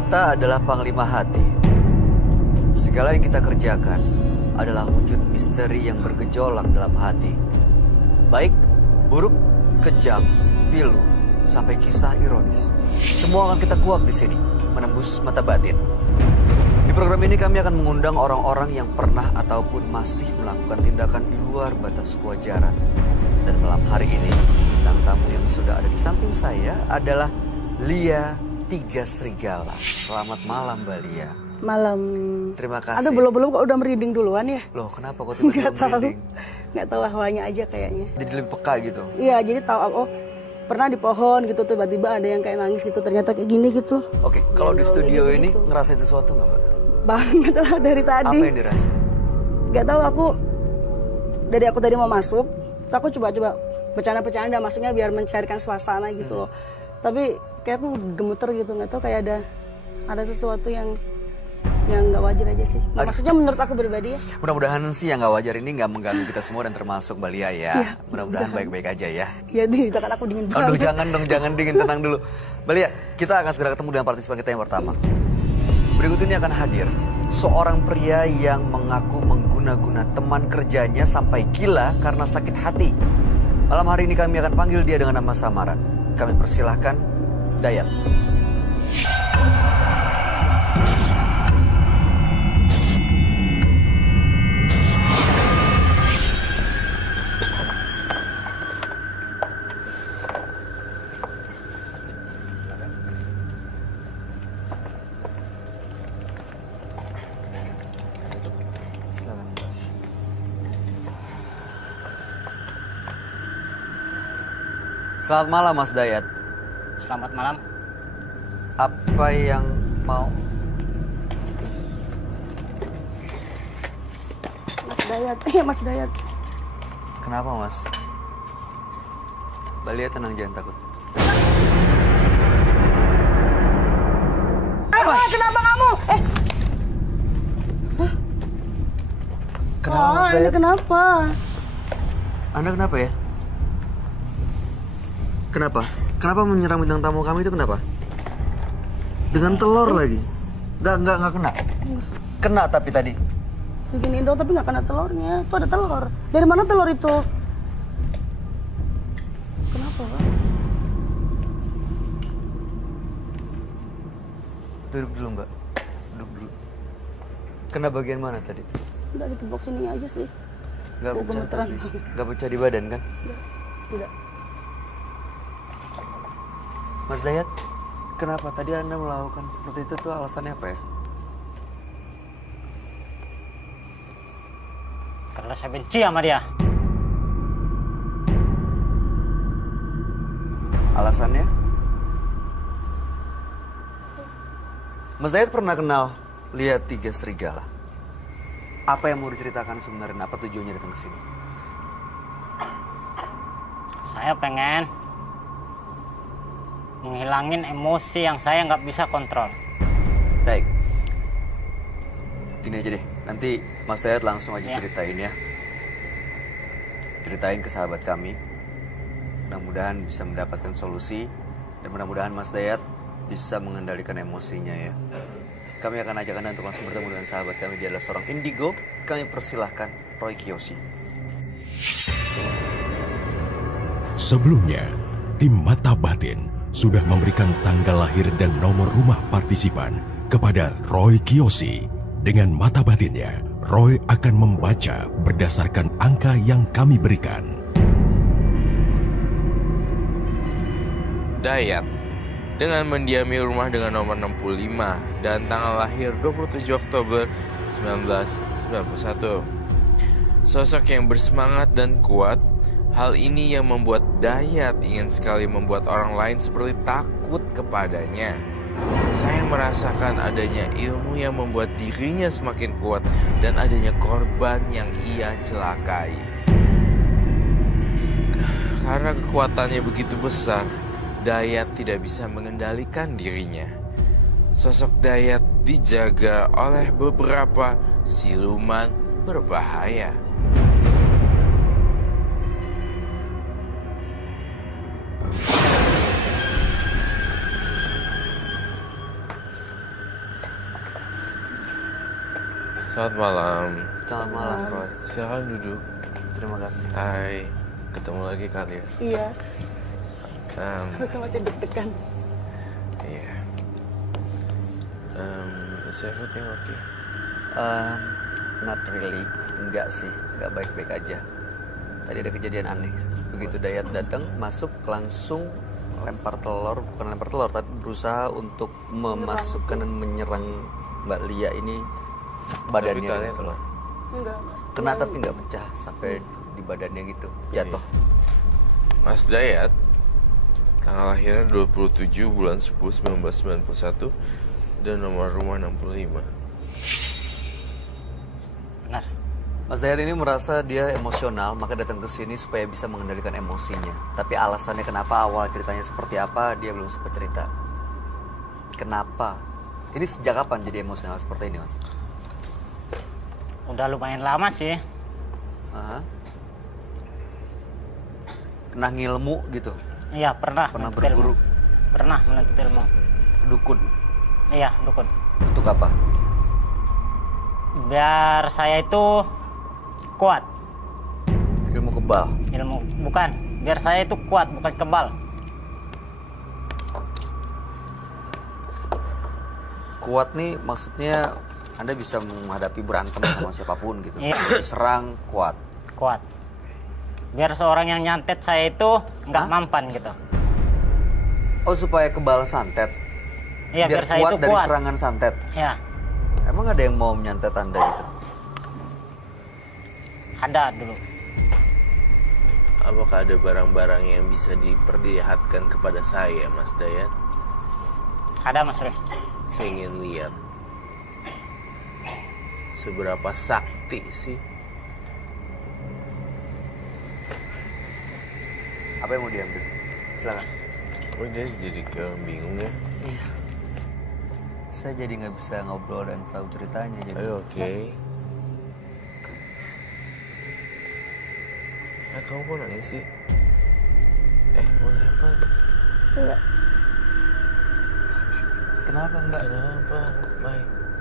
Mata adalah panglima hati. Segala yang kita kerjakan adalah wujud misteri yang bergejolak dalam hati. Baik, buruk, kejam, pilu, sampai kisah ironis. Semua akan kita kuak di sini, menembus mata batin. Di program ini kami akan mengundang orang-orang yang pernah ataupun masih melakukan tindakan di luar batas kewajaran. Dan malam hari ini, bintang tamu yang sudah ada di samping saya adalah Lia Tiga Serigala. Selamat malam Mbak Lia. Malam. Terima kasih. Ada belum kok udah merinding duluan ya? Loh kenapa kok tiba-tiba merinding? Nggak tahu hawanya aja kayaknya. Jadi lebih peka gitu? Iya, jadi tahu pernah di pohon gitu tiba-tiba ada yang kayak nangis gitu, ternyata kayak gini gitu. Oke, kalau di studio ini ngerasain sesuatu nggak Mbak? Banget lah dari tadi. Apa yang dirasa? Nggak tahu aku tadi mau masuk, aku coba bercanda-bercanda maksudnya biar mencairkan suasana gitu loh. Tapi kayak aku gemeter gitu, nggak tahu kayak ada sesuatu yang nggak wajar aja sih. Nah, maksudnya menurut aku pribadi ya. Mudah-mudahan sih yang nggak wajar ini nggak mengganggu kita semua dan termasuk Mbak Lia ya. Mudah-mudahan baik-baik aja ya. Iya nih, kan aku dingin banget. Aduh jangan dong, jangan dingin, tenang dulu. Mbak Lia, kita akan segera ketemu dengan partisipan kita yang pertama. Berikut ini akan hadir seorang pria yang mengaku mengguna-guna teman kerjanya sampai gila karena sakit hati. Malam hari ini kami akan panggil dia dengan nama samaran. Kami persilahkan Dayat. Selamat malam Mas Dayat. Selamat malam. Apa yang mau? Mas Dayat. Kenapa Mas? Mbak Lia tenang, jangan takut. Kenapa kamu? Kenapa Mas Dayat? Kenapa? Anda kenapa ya? Kenapa? Kenapa menyerang bintang tamu kami itu kenapa? Dengan telur lagi? Nggak kena? Kena tapi tadi. Begini dong, tapi nggak kena telurnya. Itu ada telur. Dari mana telur itu? Kenapa, Mas? Duduk dulu Mbak. Duduk dulu. Kena bagian mana tadi? Udah di tembok sini aja sih. Nggak pecah gemeteran. tapi? Nggak pecah di badan kan? Tidak. Mas Dayat, kenapa tadi Anda melakukan seperti itu tuh alasannya apa ya? Karena saya benci sama dia. Alasannya? Mas Dayat pernah kenal Lia Tiga Serigala? Apa yang mau diceritakan sebenarnya? Apa tujuannya datang ke sini? Saya pengen menghilangin emosi yang saya nggak bisa kontrol. Baik. Gini aja deh, nanti Mas Dayat langsung aja Ya. ceritain ya. Ceritain ke sahabat kami. Mudah-mudahan bisa mendapatkan solusi. Dan mudah-mudahan Mas Dayat bisa mengendalikan emosinya ya. Kami akan ajak Anda untuk langsung bertemu dengan sahabat kami. Dia adalah seorang indigo. Kami persilahkan Roy Kiyoshi. Sebelumnya, tim Mata Batin sudah memberikan tanggal lahir dan nomor rumah partisipan kepada Roy Kiyoshi. Dengan mata batinnya, Roy akan membaca berdasarkan angka yang kami berikan. Dayat dengan mendiami rumah dengan nomor 65 dan tanggal lahir 27 Oktober 1991. Sosok yang bersemangat dan kuat. Hal ini yang membuat Dayat ingin sekali membuat orang lain seperti takut kepadanya. Saya merasakan adanya ilmu yang membuat dirinya semakin kuat dan adanya korban yang ia celakai. Karena kekuatannya begitu besar, Dayat tidak bisa mengendalikan dirinya. Sosok Dayat dijaga oleh beberapa siluman berbahaya. Selamat malam. Selamat malam, Roy. Silakan duduk. Terima kasih. Hai, ketemu lagi kalian. Iya, Um, aku masih deg-degan. iya. Is everything okay? Not really. Enggak sih, enggak baik-baik aja. Tadi ada kejadian aneh. Begitu Dayat datang, masuk langsung lempar telur, bukan lempar telur, tapi berusaha untuk memasukkan dan menyerang Mbak Lia ini badannya kalian gitu loh. Enggak. Kena tapi nggak pecah sampai di badannya gitu, jatuh. Mas Dayat, tanggal lahirnya 27 bulan 10 1991 dan nomor rumah 65. Benar. Mas Dayat ini merasa dia emosional, maka datang ke sini supaya bisa mengendalikan emosinya. Tapi alasannya kenapa, awal ceritanya seperti apa, dia belum sempat cerita. Kenapa? Ini sejak kapan jadi emosional seperti ini, Mas? Udah lumayan lama sih. Aha. Pernah ngilmu gitu? Iya, pernah. Pernah menuntut ilmu. berburu? Pernah menuntut ilmu. Dukun? Iya, dukun. Untuk apa? Biar saya itu kuat. Ilmu kebal? Ilmu bukan. Biar saya itu kuat, bukan kebal. Kuat nih maksudnya Anda bisa menghadapi berantem sama siapapun gitu. Iya. Serang kuat. Kuat. Biar seorang yang nyantet saya itu nggak mampan gitu. Oh, supaya kebal santet. Iya, biar saya itu dari kuat. serangan santet. Ya, Emang ada yang mau menyantet Anda gitu? ada dulu. Apakah ada barang-barang yang bisa diperlihatkan kepada saya, Mas Dayat? Ada, Mas Roy. Saya ingin lihat seberapa sakti sih. Apa yang mau diambil? Silakan. Oh, dia jadi kayak bingung ya. Iya. Saya jadi nggak bisa ngobrol dan tahu ceritanya. Jadi Ayo, oke. Kamu kok nangis sih? What happened? Enggak, kenapa Mbak? Kenapa? Mai,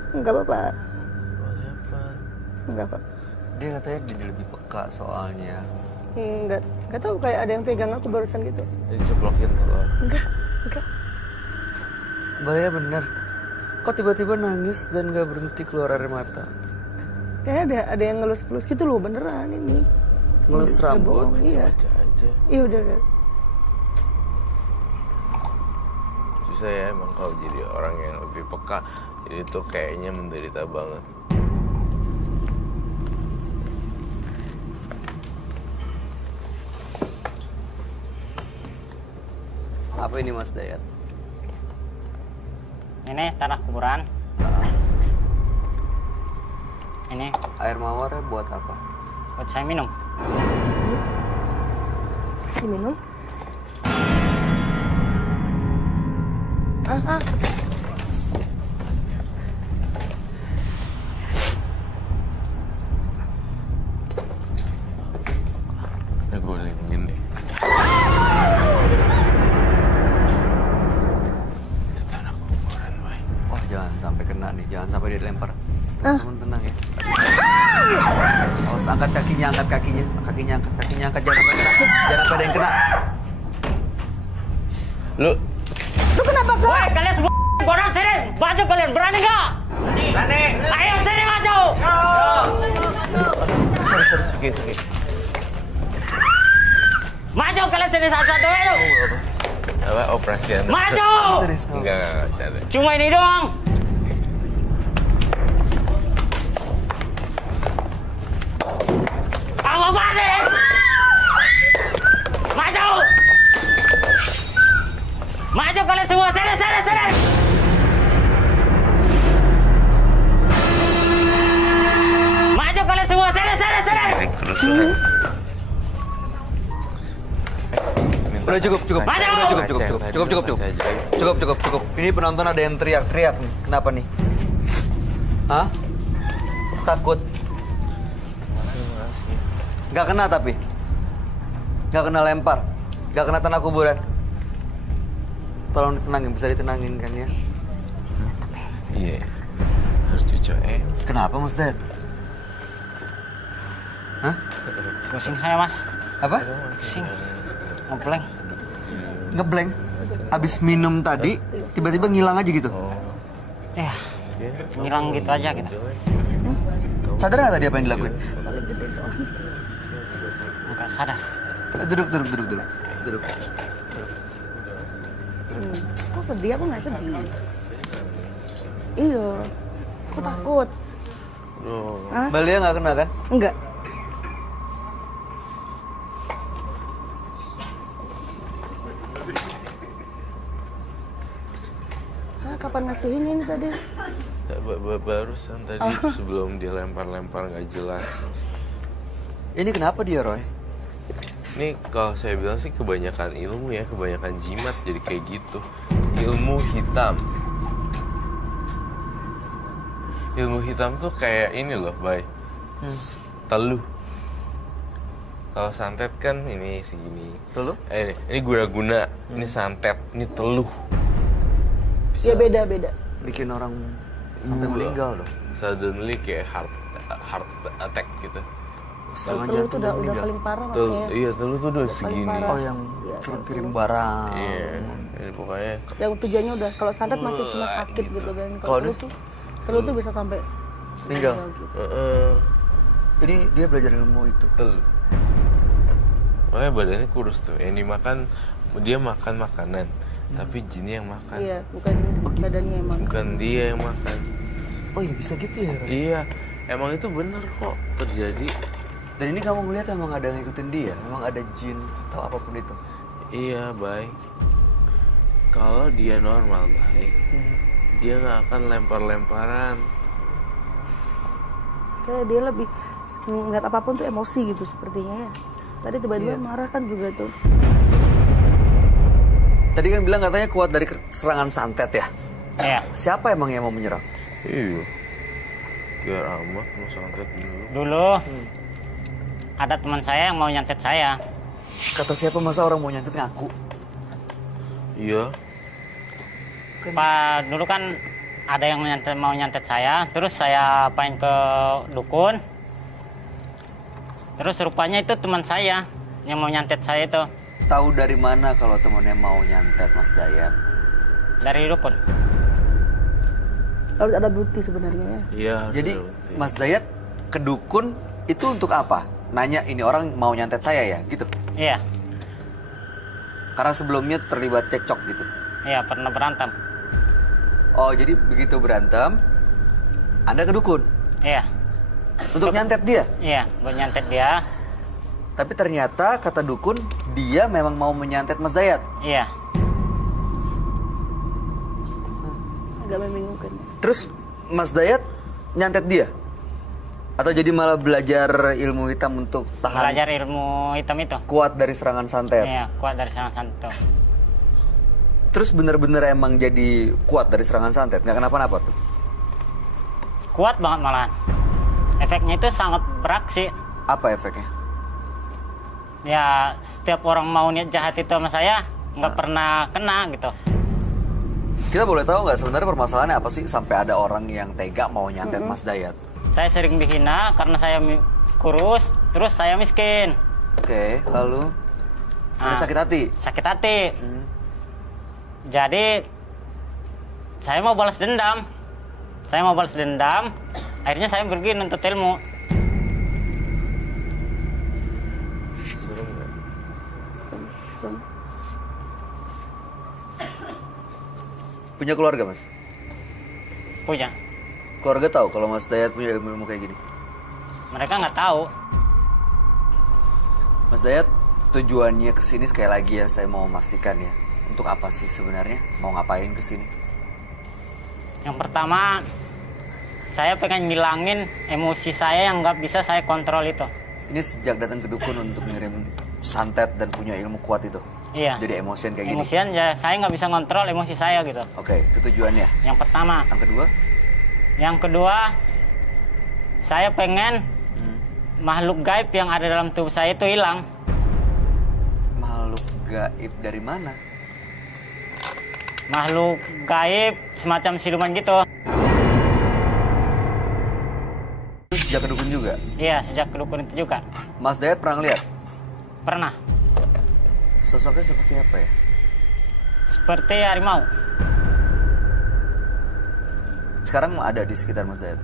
enggak apa-apa. what happened? Enggak, Pak. Dia katanya jadi lebih peka soalnya. Enggak tahu, kayak ada yang pegang aku barusan gitu. Diceplokin telur. Enggak. Mbak Lia bener. Kok tiba-tiba nangis dan nggak berhenti keluar air mata? Kayaknya ada yang ngelus-ngelus gitu loh, beneran ini. Ngelus Nggak rambut? bohong, iya. Baca aja. Iya udah. Susah ya emang kalau jadi orang yang lebih peka. Jadi tuh kayaknya menderita banget. Apa ini Mas Dayat? Ini tanah kuburan. Ini Air mawarnya buat apa? buat saya minum. Diminum. Nah, gue lindungin deh. Itu tanah kuburan, Mai. Wah, jangan sampai kena nih, jangan sampai dia dilempar. Teman tenang ya. Awas, angkat kakinya, kakinya angkat, jangan sampai kena, jangan sampai ada yang kena. Lu Woi, kalian semua orang sini, maju kalian, berani nggak? Berani. Ayo sini maju. sorry, sakit. Maju kalian sini satu-satu ayo. Apa operasi anak? Maju. Enggak, canda. Cuma ini doang. Apa balik? Maju. Maju kalian semua, sini. Maju kalian semua, sini. Udah cukup. Maju! Udah cukup. Ini penonton ada yang teriak-teriak nih. Kenapa nih? Hah? Takut? Gak kena tapi? Gak kena lempar? Gak kena tanah kuburan? Tolong ditenangin, bisa ditenangin kan ya? Iya. Harus cuci coy. Kenapa Mas Dayat? Hah? Pusing saya mas. Apa? Pusing. Ngepleng. Ngeblank. Abis minum tadi, tiba-tiba ngilang aja gitu. Ya. Ngilang gitu aja gitu. Sadar nggak tadi apa yang dilakuin? Nggak sadar. Duduk. Kok sedih? Aku nggak sedih. Iya. Aku takut. Mbak Lia nggak kena kan? Enggak. Kapan ngasihin ini tadi? Barusan tadi sebelum dia lempar-lempar nggak jelas. Ini kenapa dia, Roy? Ini kalau saya bilang sih kebanyakan ilmu ya, kebanyakan jimat jadi kayak gitu. Ilmu hitam. Ilmu hitam tuh kayak ini loh, Bay. Teluh. Kalau santet kan ini segini. Teluh? Ini guna-guna. Ini santet, ini teluh. Ya beda-beda. Bikin orang sampai meninggal loh. Suddenly kayak heart attack gitu. Serangan Teluh itu jantung dan udah meninggal. paling parah mas Tuh, ya. iya teluh tuh udah Paling segini. parah. Oh yang kirim-kirim barang. Iya, ini pokoknya Yang tujuannya udah, kalau santet masih cuma sakit gitu kan. Kalau Kalau dia- teluh tuh bisa sampai Meninggal. gitu. Jadi dia belajar ilmu itu. teluh. Makanya badannya kurus tuh. Yang dimakan, dia makan makanan. Tapi jinnya yang makan. Iya, bukan badannya emang. Bukan dia yang makan. Oh iya bisa gitu ya, Roy? Iya, emang itu bener kok terjadi. Dan ini kamu ngeliat emang ada yang ngikutin dia? Emang ada jin atau apapun itu? Iya, Bay. Kalau dia normal, Bay, dia nggak akan lempar-lemparan. Kayak dia lebih ngeliat apapun tuh emosi gitu sepertinya ya. Tadi tiba-tiba marah kan juga tuh. Tadi kan bilang katanya kuat dari serangan santet ya? Iya. Siapa emang yang mau menyerang? Iya. Biar amat mau santet dulu. Dulu ada teman saya yang mau nyantet saya. Kata siapa masa orang mau nyantet ngaku? Iya. Pak dulu kan ada yang mau nyantet saya, terus saya main ke dukun. Terus rupanya itu teman saya yang mau nyantet saya itu Tahu dari mana kalau temennya mau nyantet Mas Dayat? dari dukun. Harus ada bukti sebenarnya ya. Iya. Jadi bener. Mas Dayat ke dukun itu untuk apa? Nanya ini orang mau nyantet saya ya gitu? Iya, Karena sebelumnya terlibat cekcok gitu? iya pernah berantem. Oh jadi begitu berantem, Anda ke dukun? Iya, Untuk nyantet dia? iya buat nyantet dia. Tapi ternyata kata dukun, dia memang mau menyantet Mas Dayat. Iya, Agak membingungkan. Terus Mas Dayat nyantet dia? Atau jadi malah belajar ilmu hitam untuk tahan belajar ilmu hitam itu. kuat dari serangan santet? Iya, kuat dari serangan santet. Terus bener-bener emang jadi kuat dari serangan santet? Nggak kenapa-napa tuh? Kuat banget malahan. Efeknya itu sangat beraksi. Apa efeknya? Ya setiap orang mau niat jahat itu sama saya nggak pernah kena gitu. Kita boleh tahu nggak sebenarnya permasalahannya apa sih sampai ada orang yang tega mau nyantet Mas Dayat? Saya sering dihina karena saya kurus, terus saya miskin, Oke, lalu ada Ah. sakit hati. sakit hati. Jadi saya mau balas dendam. Akhirnya saya pergi nuntut ilmu. Serem nggak? Punya keluarga Mas? Punya. Keluarga tahu kalau Mas Dayat punya ilmu-ilmu kayak gini? Mereka nggak tahu. Mas Dayat tujuannya ke sini sekali lagi ya saya mau memastikan ya. Untuk apa sih sebenarnya? Mau ngapain ke sini? Yang pertama, saya pengen ngilangin emosi saya yang nggak bisa saya kontrol itu. Ini sejak datang ke dukun untuk ngirim santet dan punya ilmu kuat itu. Iya. Jadi emosian kayak gini. Emosian ya saya nggak bisa kontrol emosi saya gitu. Oke, itu tujuannya. Yang pertama. Yang kedua, Yang kedua, saya pengen makhluk gaib yang ada dalam tubuh saya itu hilang. makhluk gaib dari mana? Makhluk gaib semacam siluman gitu. sejak kedukun juga? Iya, sejak kedukun itu juga. Mas Dayat pernah lihat? Pernah. Sosoknya seperti apa ya? Seperti harimau. Sekarang ada di sekitar Mas Dayat?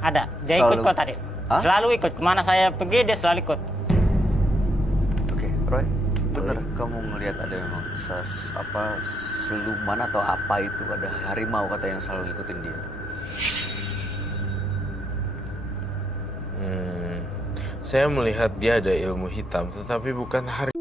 Ada. Dia Selalu? ikut kok tadi. Hah? Selalu ikut. Kemana saya pergi, dia selalu ikut. Oke, Roy, bener kamu ngelihat ada yang siluman atau apa itu, ada harimau kata yang selalu ngikutin dia? Saya melihat dia ada ilmu hitam, tetapi bukan harimau.